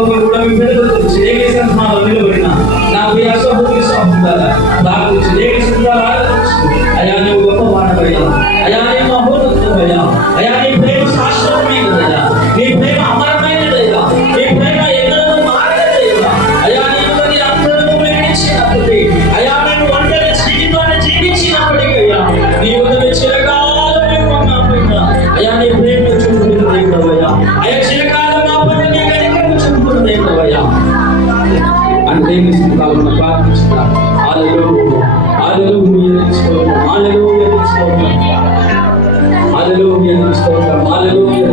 స్తోత్రం కూడా మీ బిడ్డలు తెలుసు ఏ సంతానాలు నిలబడినా నాకు ఈ అసహోకి సాగుతారా నాకు అయ్యా నువ్వు గొప్ప వాడవయ్యా, అయ్యా నీ మహోన్నతమయ్యా, అయ్యా నీ ప్రేమ శాశ్వతమైనదయ్యా, నీ ప్రేమ అమరమైనదయ్యా, నీ ప్రేమ ఎన్నడూ మారదయ్యా. అయ్యా నీవు నీ అందరూ ప్రేమించినప్పటికీ, అయ్యా నేను ఒంటరి జీవితాన్ని జీవించినప్పటికీ అయ్యా నీ ఉదయం చిరకాలం ఉన్నామయ్యా. అయ్యా నీ ప్రేమ చూపుతుందయ్యా, అయ్యా చిరకాలం నా పట్ల నీ కనికరము చూపుతుందయ్యా అంటే ప్రార్థించుతా. హల్లెలూయా హల్లెలూయా స్తోత్రం హల్లెలూయా స్తోత్రం హల్లెలూయా స్తోత్రం హల్లెలూయా